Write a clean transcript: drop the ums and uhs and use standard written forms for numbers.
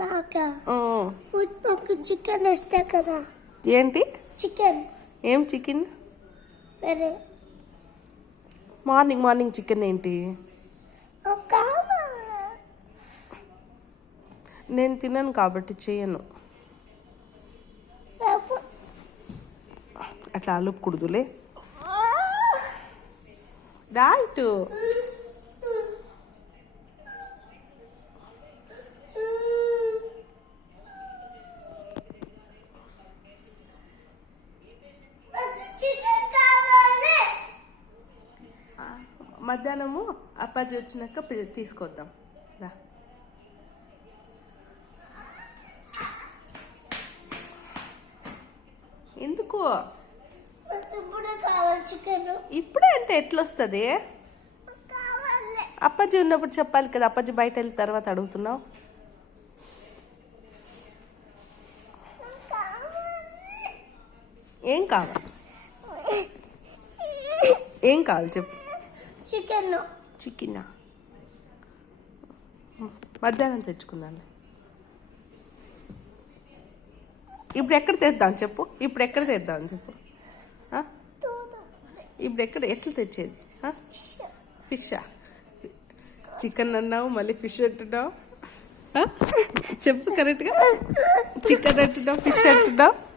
నాకు చికెన్ ఇస్తా కదా. ఏంటి చికెన్? ఏం చికెన్? మార్నింగ్ చికెన్ ఏంటి? నేను తినను కాబట్టి చేయను. అట్లా అలుపుకూడదులే. రైట్. మధ్యాహ్నము అప్పాజీ వచ్చినాక తీసుకొద్దాం. ఎందుకు ఇప్పుడే అంటే ఎట్లొస్తుంది? అప్పాజీ ఉన్నప్పుడు చెప్పాలి కదా. అప్పాజీ బయట వెళ్ళిన తర్వాత అడుగుతున్నావు. ఏం కావాలి? ఏం కావాలి చెప్పు. చికెనా? మధ్యాహ్నం తెచ్చుకుందాం. ఇప్పుడు ఎక్కడ తెద్దాం చెప్పు. ఇప్పుడు ఎక్కడ ఎట్లా తెచ్చేది? ఫిషా? చికెన్ అన్నావు మళ్ళీ ఫిష్ అంటున్నావు. చెప్పు కరెక్ట్గా. చికెన్ అంటున్నావు, ఫిష్ అంటున్నావు.